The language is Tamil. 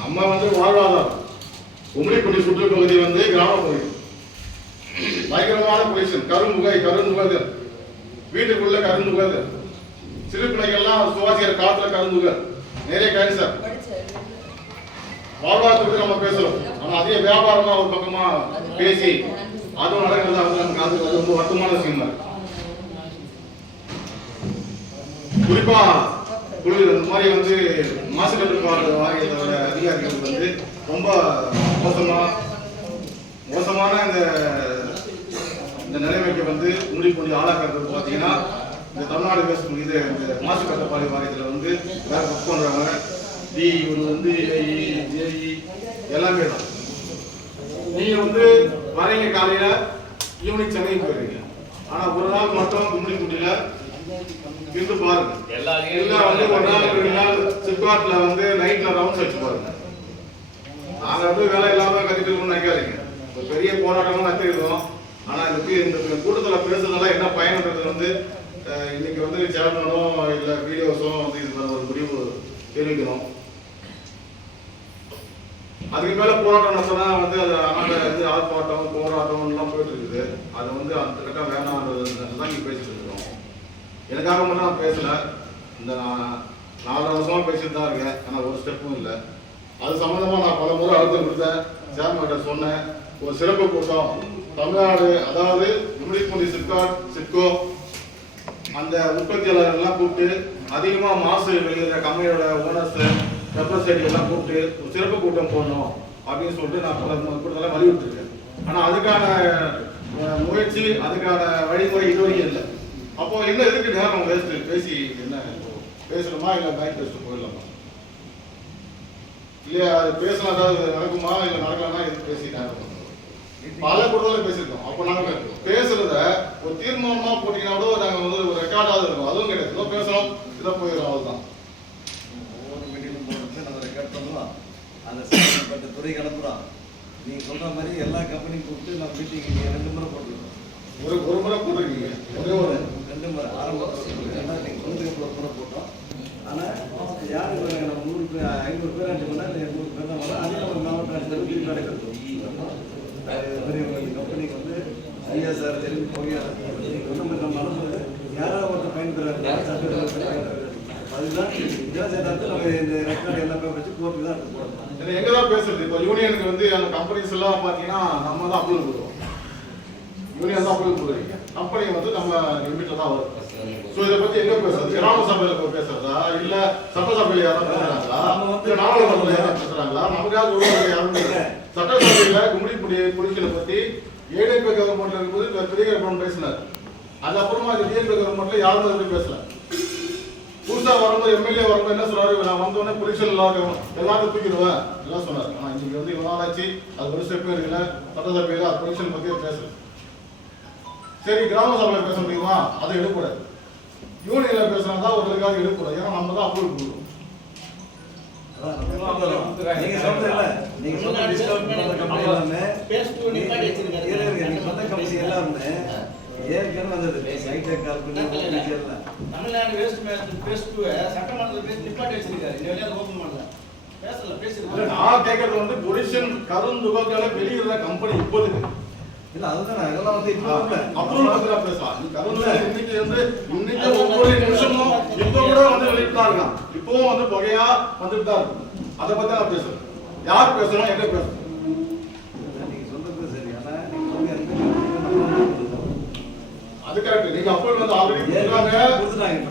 நம்ம வந்து வாழ்வாதாரம் கும்மிடிப்பட்டி சுற்றுப்பகுதி வந்து கிராம பகுதி, பயங்கரமான பொல்யூஷன், கருந்துகது வீட்டுக்குள்ள கருந்துகது, சிறு பிள்ளைகள்லாம் சுவாசிக்கிற காத்துல கருந்துகல், நிறைய கேன்சர். வாழ்வாதாரத்துக்கு நம்ம பேசுறோம், ஆனா அதே வியாபாரமா ஒரு பக்கமா பேசி அதுவும் நடக்கிறது. அது நமக்கு அது ரொம்ப வருத்தமான விஷயம் தான். குறிப்பா இந்த மாதிரி வந்து மாசு கட்டுப்பாடு வாரியத்தோட அதிகாரிகள் வந்து ரொம்ப மோசமான இந்த நிலைமைக்கு வந்து முடிப்பொழி ஆளாக்குறது பார்த்தீங்கன்னா, இந்த தமிழ்நாடு இது இந்த மாசு கட்டுப்பாடு வாரியத்தில் வந்து வேற புக் பண்றாங்க. இவங்க வந்து ஜேஇ எல்லாமே தான். நீங்க வந்து வரீங்க காலையில, ஈவினிங் சென்னைக்கு போயிருங்க. ஆனா ஒரு நாள் மட்டும் கும்மிடிப்பட்டியில இருந்து பாருங்க. எல்லாம் வந்து ஒரு நாள் 2 நாள் சிப்காட்ல வந்து நைட்ல ரவுண்ட்ஸ் வச்சு பாருங்க. நாங்க வந்து வேலை இல்லாம கத்திட்டு இருக்கோம்னு நினைக்காதீங்க. ஒரு பெரிய போராட்டமா நடத்திருக்கோம். ஆனா இந்த கூட்டத்தில் பேசுறதுனால என்ன பயன்ன்றது வந்து இன்னைக்கு வந்து சேர்மனோ இல்ல வீடியோஸோ வந்து இதுக்கு ஒரு முடிவு தெரிவிக்கணும். அதுக்கு மேல போராட்டம் நடத்தினா வந்து அது வந்து ஆர்ப்பாட்டம் போராட்டம் எல்லாம் போயிட்டு இருக்குது. அது வந்து அந்த கட்டம் வேணாம்ன்றதுதான் நீங்க பேசிட்டு இருக்கோம். எனக்காக மட்டும் நான் பேசல, இந்த 4 வருஷமா பேசிட்டு தான் இருக்கேன். ஆனால் ஒரு ஸ்டெப்பும் இல்லை. அது சம்பந்தமா நான் பல முறை அழுத்தம் கொடுத்தேன், சேர்மன்கிட்ட சொன்னேன். ஒரு சிறப்பு கூட்டம் தமிழ்நாடு, அதாவது கும்மிடிப்பூண்டி சிப்கோ அந்த உற்பத்தியாளர்கள்லாம் கூப்பிட்டு, அதிகமா மாசு வெளியிடுற கம்பெனியோட ஓனர்ஸ் ரெப்ரஸன்டேட்டிவ் எல்லாம் கூப்பிட்டு ஒரு சிறப்பு கூட்டம் போடணும் அப்படின்னு சொல்லிட்டு நான் பல கூட்டத்தெல்லாம் வலியுறுத்திருக்கேன். ஆனா அதுக்கான முயற்சி, அதுக்கான வழிமுறை இதுவரைக்கும் இல்லை. அப்போ என்ன எதுக்கு நேரம் வேஸ்ட் பேசி என்ன பேசணுமா இல்லை மைண்ட் டெஸ்ட் போயிடலாமா? இல்லையா அது பேசலாம், ஏதாவது நடக்குமா இல்லை நடக்கலாம்னா எதுக்கு பேசி நேரம் பல கூட்டத்தில் பேசியிருக்கோம். அப்போ நாங்கள் பேசுறத ஒரு தீர்மானமா போட்டீங்கன்னா கூட நாங்கள் வந்து ஒரு ரெக்கார்டாவது இருக்கும். அதுவும் கிடையாது, ஏதோ பேசணும் இதை போயிடும், அவ்வளோதான். ஒவ்வொரு மீட்டிங்கும் போட்டு நம்ம ரெக்கார்ட் பண்ணலாம், அந்த சம்பந்தப்பட்ட துறைக்கு அனுப்புகிறோம். நீங்கள் சொல்கிற மாதிரி எல்லா கம்பெனியும் கூப்பிட்டு நம்ம மீட்டிங் 2 முறை போட்டுருக்கோம். ஒரு முறை போட்டிருக்கீங்க, ஒரே ஒரு 2 முறை ஆரம்பத்தில். ஏன்னா நீங்கள் சொன்னதுக்கு ஒரு முறை போட்டோம். ஆனால் யாருக்கு நம்ம 100 பேர் 500 பேர் 5 மணி நேரம் 100 பேர் தான் வரும். அதே ஒரு மாவட்ட ஆட்சியில் திருப்பி நடக்கிறது. கம்பெனிக்கு வந்து ஐஎஸ்ஆர் நம்ம அனுப்புறது யாராவது ஒருத்தர் பயன்பெறாங்க. அதுதான் இதெல்லாம் சேர்த்தாந்து நம்ம இந்த ரெக்கார்டு எல்லாமே வச்சு கோர்ட்டு தான் போடணும். எங்கே தான் பேசுறது? இப்போ யூனியனுக்கு வந்து அந்த கம்பெனிஸ் எல்லாம் பார்த்தீங்கன்னா நம்ம தான் அப்ரூவல் கொடுவோம். யூனியன் தான் அப்ரூவல் கொடுக்குறீங்க, கம்பெனி வந்து நம்ம லிமிட்டில் தான் வரும். ஸோ இதை பற்றி எங்கே பேசுறது? கிராம சபையில் போய் பேசுறதா, இல்லை சட்டசபையில் யாரும் பேசுறாங்களா, இல்லை நாடாளுமன்றத்தில் யாரும் பேசுறாங்களா? நமக்காக உருவாக்க யாரும் இல்லை. சட்டசபையில் கும்மிடிப்பூண்டி பொலிஷனை பற்றி ஏடிஎம்பே கவர்மெண்ட்ல இருக்கும்போது பெரிய கவர்மெண்ட் பேசினார். அதுக்கப்புறமா டிஎம்பே கவர்மெண்ட்ல யாரும் அதை பேசல. புதுசா வரும்போது எம்எல்ஏ வரும்போது என்ன சொல்றாரு, நான் வந்தோடனே பொலிஷன் எல்லாத்தையும் தூக்கிடுவேன் எல்லாம் சொன்னார். ஆனா இன்னைக்கு வந்து இவ்வளவு ஆச்சு, அது ஒரு ஸ்டெப் இருக்குல்ல. சட்டசபையில அது பொலிஷன் பத்தியே பேசல. சரி, கிராம சபையில பேச முடியுமா? அதை எடுக்கூடாது. யூனியன்ல பேசுறதா ஒருக்காக எடுக்கூடாது. ஏன்னா நம்ம தான் அப்ரூவல் கொடுக்கணும். நீங்க சொல்றீங்கல்ல, நீங்க சொன்ன டிஸ்கவுண்ட் பண்ண கம்பெனி எல்லாமே எல்லாருமே ஏற்கனவே வந்தது. தமிழ்நாடு வேஸ்ட் பேஸ்ட் சட்டமன்றத்தில் பேசி நிப்பாட்டி வச்சிருக்காரு. இந்த வழியா ஓபன் பண்ணல, பேசல பேசிருக்காரு. நான் கேட்கறது வந்து பொலிஷன் கருந்துகல வெளியிடுற கம்பெனி இப்போதுக்கு இல்ல, அதுதான் அதெல்லாம் வந்து இப்போ அப்ரூவல் பத்திரா பேசலாம். கருந்துல இன்னைக்கு வந்து இன்னைக்கு ஒவ்வொரு நிமிஷமும் இப்போ கூட வந்து வெளியிட்டு தான் இருக்கான். இப்பவும் வந்து புகையா வந்துட்டு தான் இருக்கு. அதை பத்தி நான் பேசுறேன். யார் பேசணும், எங்க பேசணும்? நீங்க சொல்றது சரி. ஆனா நீங்க அது கரெக்ட். நீங்க அப்ரூவல் வந்து ஆல்ரெடி கொடுத்துட்டாங்க.